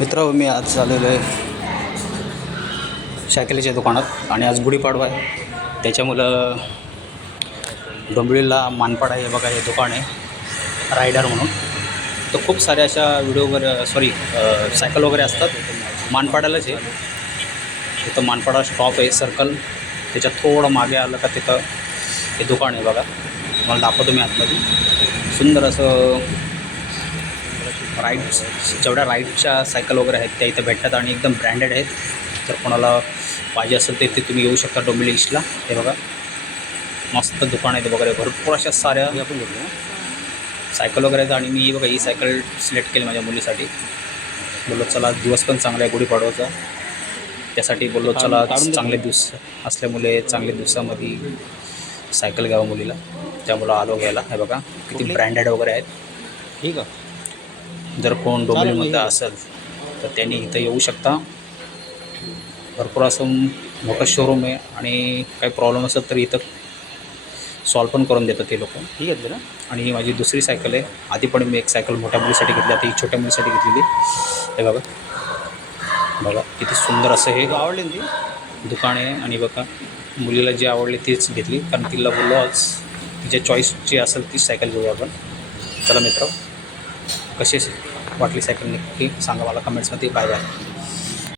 मित्र मी आज आलेलो आहे सायकलीच्या दुकानात आणि आज गुढीपाडवा आहे त्याच्यामुळं डोंबिवलीला मानपाडा हे बघा हे दुकान आहे रायडर म्हणून. तर खूप साऱ्या अशा व्हिडिओ वगैरे सायकल वगैरे असतात मानपाड्यालाच आहे. तिथं मानपाडा स्टॉप आहे सर्कल, त्याच्यात थोडं मागे आलं का तिथं हे दुकान आहे बघा. तुम्हाला दाखवतो मी आतमध्ये. सुंदर असं राईड्स जेवढ्या राईडच्या सायकल वगैरे आहेत त्या इथं भेटतात आणि एकदम ब्रँडेड आहेत. जर कोणाला पाहिजे असेल तर इथे तुम्ही येऊ शकता डोंबिवली ईस्टला. हे बघा मस्त दुकान आहे वगैरे, भरपूर अशा साऱ्या सायकल वगैरे आहेत. आणि मी बघा ही सायकल सिलेक्ट केली माझ्या मुलीसाठी. बोललो चला दिवस पण चांगला आहे गुढीपाडवाचा, त्यासाठी बोललो चला चांगले दिवस असल्यामुळे चांगल्या दिवसामध्ये सायकल घ्यावं मुलीला, त्यामुळं आलो घ्यायला. हे बघा किती ब्रँडेड वगैरे आहेत. ठीक आहे, जर कोण डोंबिवलीमध्ये असेल तर त्यांनी इथं येऊ शकता. भरपूर असं मोठं शोरूम आहे आणि काही प्रॉब्लेम असेल तर इथं सॉल्व पण करून देतात ते लोक. ठीक आहे ना. आणि ही माझी दुसरी सायकल आहे. आधी पण मी एक सायकल मोठ्या मुलीसाठी घेतली, आता ही छोट्या मुलीसाठी घेतलेली. हे बघा बघा किती सुंदर असं हे आवडली ती दुकान आहे. आणि बघा मुलीला जी आवडली तीच घेतली, कारण तिला बोललो आज तिच्या चॉईस जी असेल तीच सायकल घेऊ आपण. चला मित्र, कशी वाटली सायकल नक्की सांगा मला कमेंट्समध्ये. Bye bye.